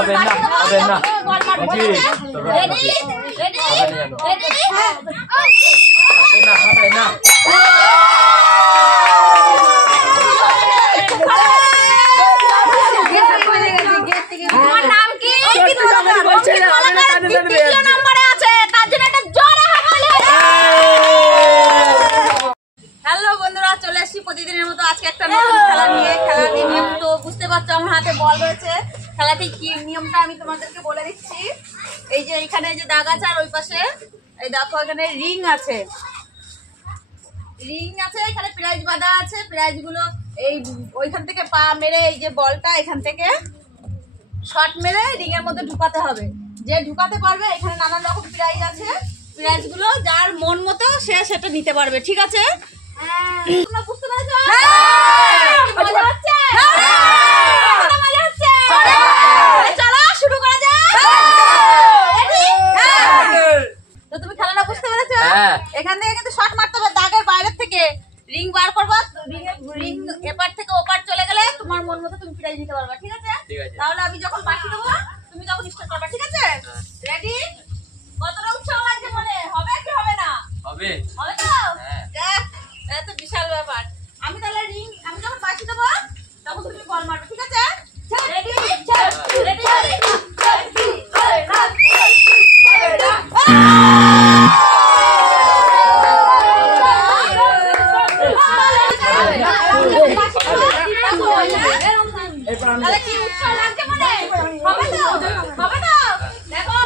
হবে না হবে না রেডি রেডি রেডি না হবে না তোমার নাম কি দ্বিতীয় নম্বরে আছে তার জন্য একটা জোরে হাততালি। হ্যালো বন্ধুরা, চলে এসেছি প্রতিদিনের মতো আজকে একটা নতুন খেলা নিয়ে। খেলাটির নিয়ম তো বুঝতে পারছো, আমার হাতে বল রয়েছে। খেলাটির কি নিয়মটা আমি তোমাদেরকে বলে দিচ্ছি। এই যে এখানে যে দাগ আছে আর ওই পাশে এই দেখো এখানে রিং আছে, এখানে প্রাইজ বাঁধা আছে। প্রাইজ গুলো এই ওইখান থেকে পা মেরে এই যে বলটা এখান থেকে শট মেরে রিং এর মধ্যে ঢুকাতে হবে। যে ঢুকাতে পারবে এখানে নানান রকম প্রাইজ আছে। প্রাইজ গুলো যার মন মতো সে সেটা নিতে পারবে, ঠিক আছে? তোমরা বুঝতে পেরেছো? মজা হচ্ছে? মজা হচ্ছে? চলো শুরু করা যাক। তো তুমি খেলাটা বুঝতে পেরেছো? এখান থেকে কিন্তু শট মারতে হবে দাগের বাইরে থেকে। রিং বার করবা, রিং এপার থেকে ওপার চলে গেলে তোমার মন মতো তুমি প্রাইজ নিতে পারবে, ঠিক আছে? তাহলে আমি যখন বাকি দেবো তুমি তখন স্টার্ট করবে, ঠিক আছে? রেডি? কতটা উৎসাহ লাগছে মনে? হবে কি হবে না? হবে। হবে তো? হ্যাঁ। এটা তো বিশাল ব্যাপার। আমি তাহলে আমি যখন বাকি দেবো তখন তুমি বল মারবে, ঠিক আছে? রেডি? রেডি? তাহলে কি উৎসাহ লাগছে মনে? হবে তো? হবে তো? দেখো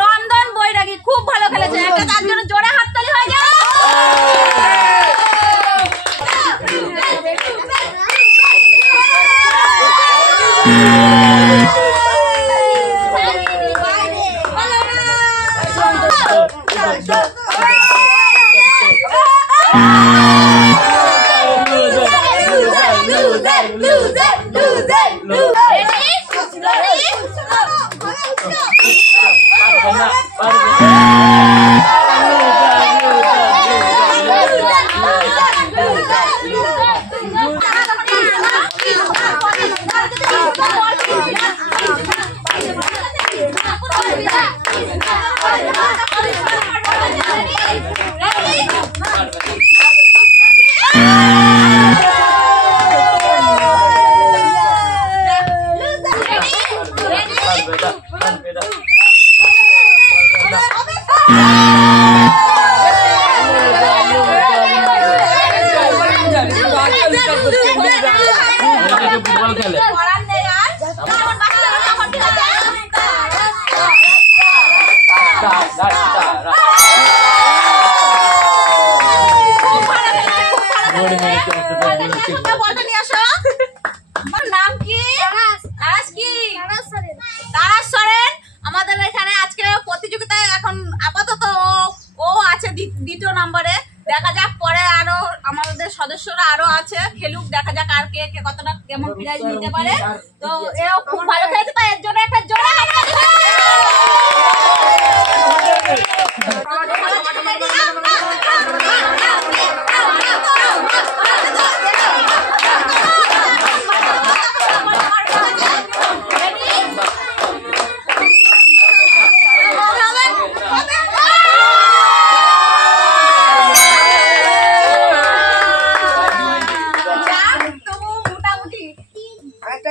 নন্দন বৈরাগী খুব ভালো খেলেছে, একটা তার জন্য জোরে হাততালি হয়ে যায়। নাম কি? তারাস সরেন। আমাদের এখানে আজকে প্রতিযোগিতায় এখন আপাতত ও আছে দ্বিতীয় নম্বরে। দেখা যাক পরে আরো আমাদের সদস্যরা আরো আছে, খেলুক, দেখা যাক আর কে কতটা কেমন প্রাইজ নিতে পারে। তো এও খুব ভালো খেলেছে, তাই এর জন্য একটা জোরে হাততালি।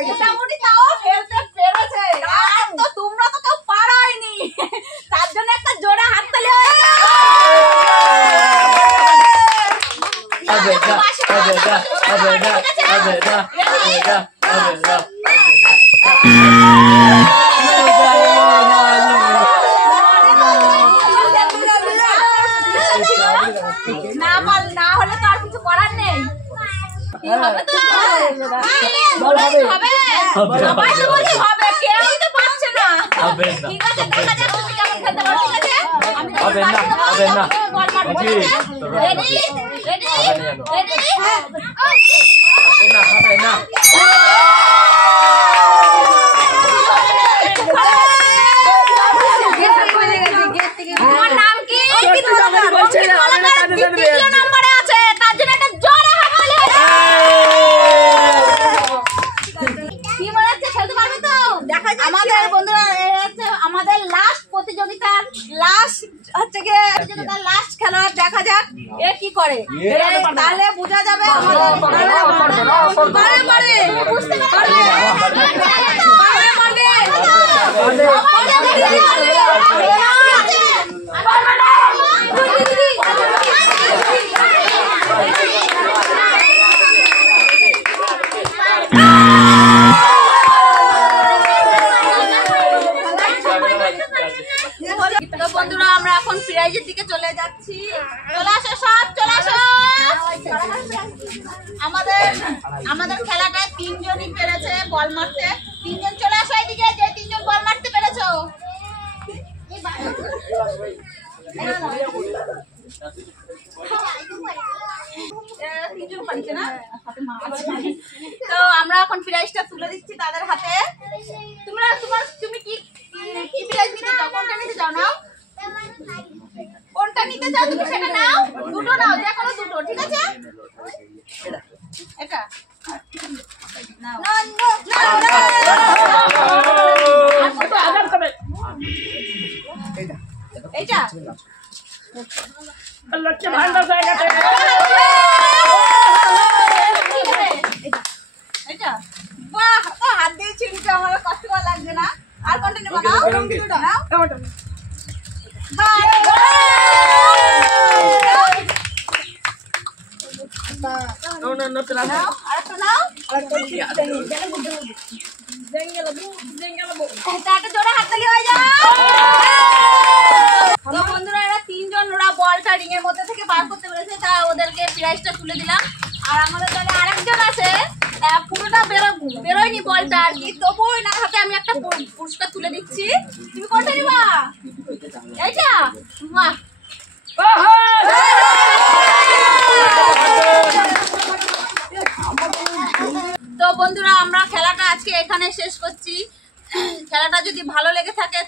মোটামুটি তাও ফেলতে পেরেছে। না হলে তো আর কিছু করার নেই। হবে তো? হবে। সবাই তো বলছে হবে, কেউই তো পারছে না। ঠিক আছে, দেখা যাক তুমি কেমন খেলতে পারো। ঠিক আছে, আমি হবে না, হবে না। বল মারবো। Ready ready ready. না হবে না। তোমার নাম কি? দ্বিতীয় নম্বরে আছে, তার জন্য একটা জোরে হাততালি। কি মনে হচ্ছে, খেলতে পারবে তো? আমাদের বন্ধুরা, আমাদের লাস্ট প্রতিযোগিতার লাস্ট হচ্ছে গিয়ে প্রতিযোগিতার লাস্ট খেলোয়াড়। দেখা যাক এ কি করে, তাহলে বোঝা যাবে আমাদের বুঝতে পারবে। তো বন্ধুরা, আমরা এখন প্রাইজের দিকে চলে যাচ্ছি। চলে আসো সব, চলে আসো। আমাদের খেলাটায় 3 জনই পেরেছে বল মারতে। 3 জন চলে আসো এদিকে, যে 3 জন বল মারতে পেরেছো। তো আমরা এখন প্রাইজটা তুলে দিচ্ছি তাদের হাতে। তুমি কি প্রাইজ নিতে চাও? কোনটা নিতে চাও? নাও, কোনটা নিতে চাও তুমি সেটা নাও। দুটো নাও, যে কোনো দুটো। ঠিক আছে, এটা নাও। এইটা লক্ষ্য ভান্ডার হয়ে গেছে। এটা বাহ, হাত দিয়ে ছিঁড়িতে আমার কষ্টকর লাগছে না। আর কোনটা নেবো? নাও নাও। নাও, আরেকটা নাও। একটা জোরে হাততালি হয়ে যাও। তো বন্ধুরা, এরা 3 জন ওরা বলটা রিং এর মধ্যে থেকে বার করতে পেরেছে, তাই ওদেরকে প্রাইজটা তুলে দিলাম। আর আমাদের দলে আরেকজন আছে, পুরোটা বেরোয়নি বলটা আর কি, তবুও এনার হাতে আমি একটা পুরস্কার তুলে দিচ্ছি। তুমি কোনটা নিবা? এইটা? বাহ, তো বন্ধুরা, আমরা খেলাটা আজকে এখানে শেষ করছি। খেলাটা যদি ভালো লেগে থাকে